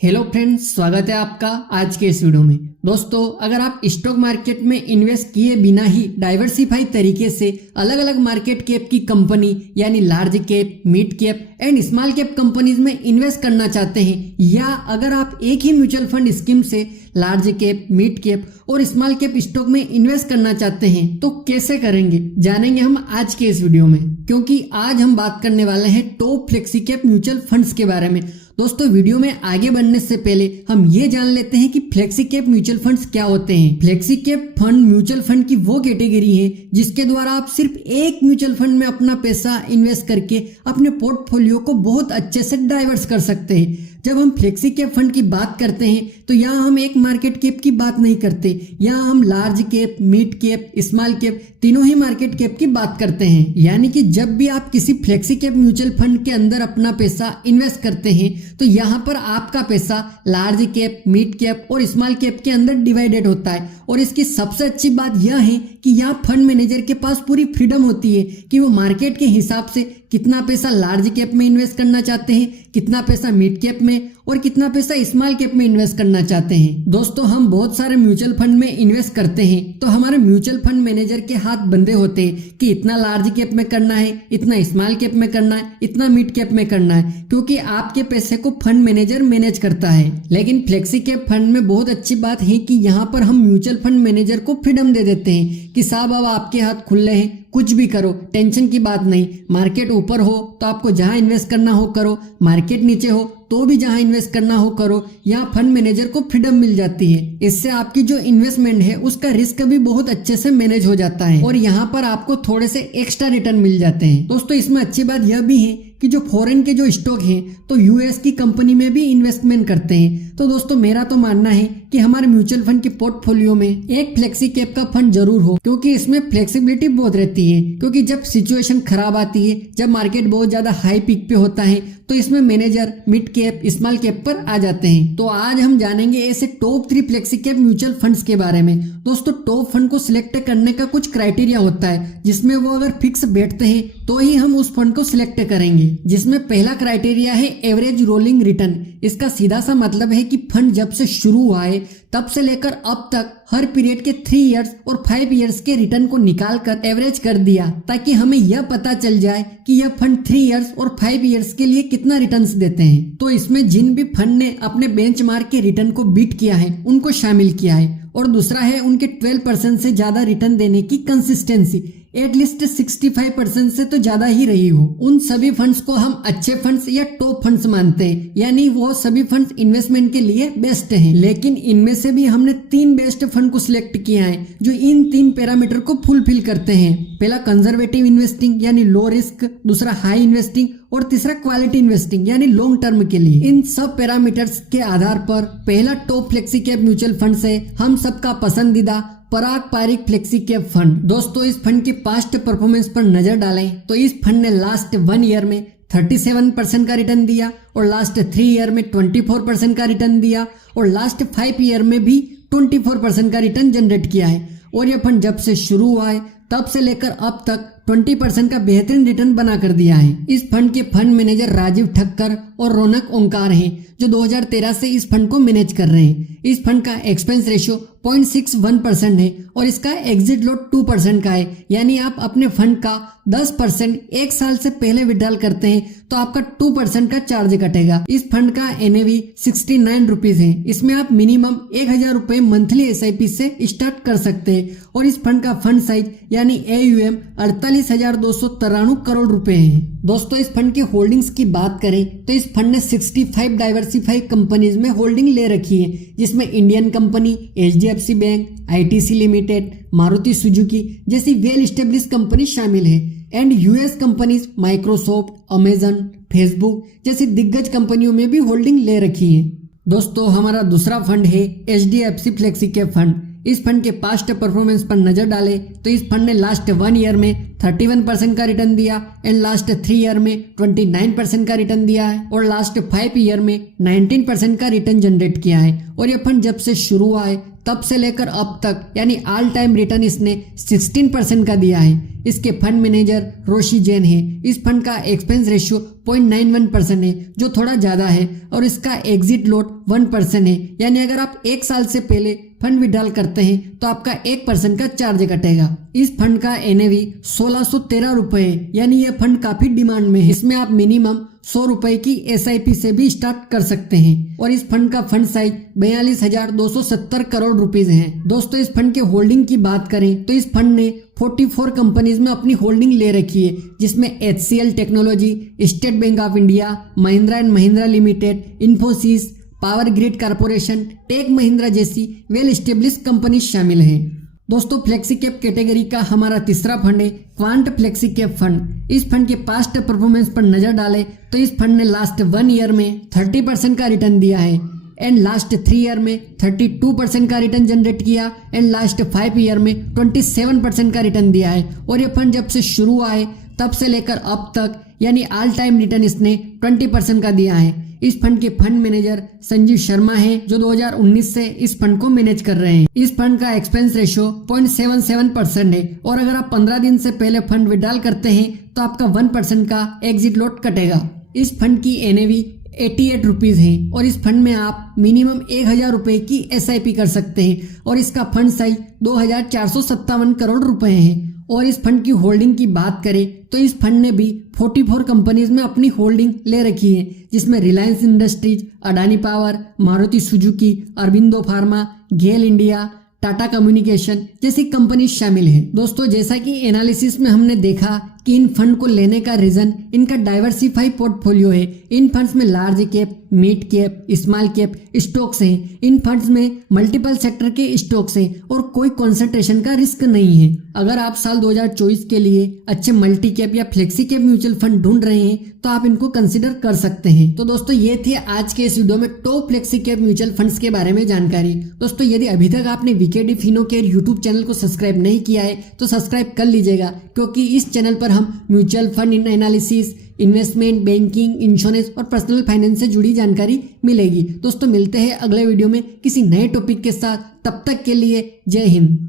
Hello friends, स्वागत है आपका आज के इस वीडियो में। दोस्तों, अगर आप स्टॉक मार्केट में इन्वेस्ट किए बिना ही डाइवर्सिफाई तरीके से अलग अलग मार्केट कैप की कंपनी यानी large cap, mid cap and small cap companies में इन्वेस्ट करना चाहते हैं, या अगर आप एक ही म्यूचुअल फंड स्कीम से लार्ज कैप, मिड कैप और स्मॉल कैप स्टॉक में इन्वेस्ट करना चाहते हैं, तो कैसे करेंगे जानेंगे हम आज के इस वीडियो में। क्योंकि आज हम बात करने वाले हैं top flexi cap mutual funds के बारे में। दोस्तों, वीडियो में आगे बढ़ने से पहले हम ये जान लेते हैं कि फ्लेक्सी कैप म्यूचुअल फंड्स क्या होते हैं। Flexi cap fund mutual fund की वो कैटेगरी है जिसके द्वारा आप सिर्फ एक म्यूचुअल फंड में अपना पैसा इन्वेस्ट करके अपने पोर्टफोलियो को बहुत अच्छे से डाइवर्स कर सकते हैं। जब हम फ्लेक्सी कैप फंड की बात करते हैं तो यहाँ हम एक मार्केट कैप की बात नहीं करते, यहाँ हम large cap, mid cap, small cap तीनों ही मार्केट कैप की बात करते हैं। यानी कि जब भी आप किसी फ्लेक्सी कैप म्यूचुअल फंड के अंदर अपना पैसा इन्वेस्ट करते हैं तो यहाँ पर आपका पैसा लार्ज कैप, मिड कैप और स्मॉल कैप के अंदर डिवाइडेड होता है। और इसकी सबसे अच्छी बात यह है कि यहाँ फंड मैनेजर के पास पूरी फ्रीडम होती है कि वो मार्केट के हिसाब से कितना पैसा लार्ज कैप में इन्वेस्ट करना चाहते हैं, कितना पैसा मिड कैप में और कितना पैसा स्मॉल कैप में इन्वेस्ट करना चाहते हैं। दोस्तों, हम बहुत सारे म्यूचुअल फंड में इन्वेस्ट करते हैं तो हमारे म्यूचुअल फंड मैनेजर के हाथ बंधे होते हैं कि इतना लार्ज कैप में करना है, इतना स्मॉल कैप में करना है, इतना मिड कैप में करना है, क्योंकि आपके पैसे को फंड मैनेजर मैनेज करता है। लेकिन फ्लेक्सी कैप फंड में बहुत अच्छी बात है कि यहाँ पर हम म्यूचुअल फंड मैनेजर को फ्रीडम दे देते हैं कि साहब अब आपके हाथ खुले हैं, कुछ भी करो, टेंशन की बात नहीं। मार्केट ऊपर हो तो आपको जहां इन्वेस्ट करना हो करो, मार्केट नीचे हो तो भी जहां इन्वेस्ट करना हो करो। यहाँ फंड मैनेजर को फ्रीडम मिल जाती है। इससे आपकी जो इन्वेस्टमेंट है उसका रिस्क भी बहुत अच्छे से मैनेज हो जाता है और यहाँ पर आपको थोड़े से एक्स्ट्रा रिटर्न मिल जाते हैं। दोस्तों, इसमें अच्छी बात यह भी है कि जो फॉरेन के जो स्टॉक हैं तो यूएस की कंपनी में भी इन्वेस्टमेंट करते हैं। तो दोस्तों, मेरा तो मानना है कि हमारे म्यूचुअल फंड के पोर्टफोलियो में एक फ्लेक्सी कैप का फंड जरूर हो, क्योंकि इसमें फ्लेक्सिबिलिटी बहुत रहती है। क्योंकि जब सिचुएशन खराब आती है, जब मार्केट बहुत ज्यादा हाई पीक पे होता है, तो इसमें manager mid cap, small cap पर आ जाते हैं। तो आज हम जानेंगे ऐसे top 3 flexi cap mutual funds के बारे में। दोस्तों, टॉप फंड को सिलेक्ट करने का कुछ क्राइटेरिया होता है जिसमें वो अगर फिक्स बैठते हैं तो ही हम उस फंड को सिलेक्ट करेंगे। जिसमें पहला क्राइटेरिया है एवरेज रोलिंग रिटर्न। इसका सीधा सा मतलब है कि फंड जब से शुरू हुआ है तब से लेकर अब तक हर पीरियड के 3 इयर्स और 5 इयर्स के रिटर्न को निकाल कर एवरेज कर दिया, ताकि हमें यह पता चल जाए कि यह फंड 3 इयर्स और 5 इयर्स के लिए कितना रिटर्न्स देते हैं। तो इसमें जिन भी फंड ने अपने बेंचमार्क के रिटर्न को बीट किया है उनको शामिल किया है। और दूसरा है उनके 12% से ज्यादा रिटर्न देने की कंसिस्टेंसी, एटलीस्ट 65% से तो ज्यादा ही रही हो। उन सभी फंड्स को हम अच्छे फंड्स या टॉप फंड्स मानते हैं, यानी वो सभी फंड्स इन्वेस्टमेंट के लिए बेस्ट हैं। लेकिन इनमें से भी हमने 3 बेस्ट फंड को सिलेक्ट किया है जो इन 3 पैरामीटर को फुलफिल करते हैं। पहला कंजर्वेटिव इन्वेस्टिंग यानी लो रिस्क, दूसरा हाई इन्वेस्टिंग और तीसरा क्वालिटी इन्वेस्टिंग यानी लॉन्ग टर्म के लिए। इन सब पैरामीटर्स के आधार पर पहला top flexi cap mutual fund है हम सबका पसंदीदा पराग पारिक फ्लेक्सी कैप फंड। दोस्तों, इस फंड की पास्ट परफॉर्मेंस पर नजर डालें तो इस फंड ने लास्ट 1 ईयर में 37% का रिटर्न दिया और लास्ट 3 ईयर में 24% का रिटर्न दिया और लास्ट 5 ईयर में भी 24% का रिटर्न जनरेट किया है। और यह फंड जब से शुरू हुआ है तब से लेकर अब तक 20% का बेहतरीन रिटर्न बना कर दिया है। इस फंड के फंड मैनेजर राजीव ठक्कर और रौनक ओंकार हैं जो 2013 से इस फंड को मैनेज कर रहे हैं। इस फंड का एक्सपेंस रेशियो 0.61% है और इसका एग्जिट लोड 2% का है, यानी आप अपने फंड का 10% 1 साल से पहले विड्रॉल करते हैं तो आपका 2% का चार्ज कटेगा। इस फंड का NAV 69 रुपीज है। इसमें आप मिनिमम 1000 रुपए मंथली SIP से स्टार्ट कर सकते हैं और इस फंड का फंड साइज यानी AUM 48,293 करोड़ रुपए है। दोस्तों, इस फंड की होल्डिंग्स की बात करें तो इस फंड ने 65 डाइवर्सिफाई कंपनीज में होल्डिंग ले रखी है, जिसमें Indian company, HDFC bank, ITC limited, Maruti Suzuki जैसी वेल एस्टेब्लिश कंपनी शामिल है and US companies Microsoft, Amazon, Facebook जैसी दिग्गज कंपनियों में भी होल्डिंग ले रखी है। दोस्तों, हमारा दूसरा फंड है HDFC फ्लेक्सी कैप फंड। इस फंड के पास्ट परफॉर्मेंस पर नजर डालें तो इस फंड ने लास्ट 1 ईयर में 31% का रिटर्न दिया एंड लास्ट 3 ईयर में 29% का रिटर्न दिया है और लास्ट 5 ईयर में 19% का रिटर्न जनरेट किया है। और यह फंड जब से शुरू हुआ है तब से लेकर अब तक यानी ऑल टाइम रिटर्न इसने 16% का दिया है। इसके फंड मैनेजर रोशी जैन है। इस फंड का एक्सपेंस रेशियो 0.91% है, जो थोड़ा ज़्यादा है, और इसका एग्जिट लोड 1% है, यानी अगर आप 1 साल से पहले फंड विड्रॉल करते हैं तो आपका 1% का चार्ज कटेगा। इस फंड का एनएवी 1613 रुपए है, यानी यह फंड काफी डिमांड में है। इसमें आप मिनिमम 100 रुपए की SIP से भी स्टार्ट कर सकते हैं, और इस फंड का फंड साइज 42,270 करोड़ रुपीज है। दोस्तों, इस फंड के होल्डिंग की बात करें तो इस फंड ने 44 कंपनीज में अपनी होल्डिंग ले रखी है, जिसमें HCL technology, State Bank of India, Mahindra and Mahindra Limited, Infosys, Power Grid Corporation, Tech Mahindra जैसी वेल एस्टेब्लिश कंपनी शामिल हैं। दोस्तों, फ्लेक्सी कैप कैटेगरी का हमारा तीसरा फंड है क्वांट फ्लेक्सी कैप फंड। इस फंड के पास्ट परफॉर्मेंस पर नजर डालें तो इस फंड ने लास्ट 1 ईयर में 30% का रिटर्न दिया है, एंड लास्ट 3 ईयर में 32% का रिटर्न जनरेट किया, एंड लास्ट 5 ईयर में 27% का रिटर्न दिया है। और ये फंड जब से शुरू हुआ है तब से लेकर अब तक यानी ऑल टाइम रिटर्न इसने 20% का दिया है। इस फंड के फंड मैनेजर संजीव शर्मा हैं, जो 2019 से इस फंड को मैनेज कर रहे हैं। इस फंड का एक्सपेंस रेशियो 0.77% है, और अगर आप 15 दिन से पहले फंड विड्रॉल करते हैं तो आपका 1% का एग्जिट लोड कटेगा। इस फंड की एनएवी 88 रुपीज है, और इस फंड में आप मिनिमम 1000 रुपए की SIP कर सकते हैं, और इसका फंड साइज 2457 करोड़ रुपए है। और इस फंड की होल्डिंग की बात करें तो इस फंड ने भी 44 कंपनीज में अपनी होल्डिंग ले रखी है, जिसमें Reliance industries, Adani power, Maruti Suzuki, Aurobindo pharma, GAIL India, Tata communication जैसी कंपनी शामिल है। दोस्तों, जैसा कि एनालिसिस में हमने देखा कि इन फंड को लेने का रीजन इनका डाइवर्सिफाई पोर्टफोलियो है। इन फंड्स में large cap, mid cap, small cap stocks हैं। इन फंड्स में मल्टीपल सेक्टर के स्टॉक्स हैं और कोई कॉन्सेंट्रेशन का रिस्क नहीं है। अगर आप साल 2024 के लिए अच्छे मल्टी कैप या फ्लेक्सी कैप म्यूचुअल फंड ढूंढ रहे हैं तो आप इनको कंसिडर कर सकते हैं। तो दोस्तों, ये थी आज के इस वीडियो में top flexi cap mutual funds के बारे में जानकारी। दोस्तों, यदि अभी तक आपने वीकेडी फिनो केयर यूट्यूब चैनल को सब्सक्राइब नहीं किया है तो सब्सक्राइब कर लीजिएगा, क्योंकि इस चैनल पर हम mutual fund analysis, investment, banking, insurance और पर्सनल फाइनेंस से जुड़ी जानकारी मिलेगी। दोस्तों, मिलते हैं अगले वीडियो में किसी नए टॉपिक के साथ। तब तक के लिए जय हिंद।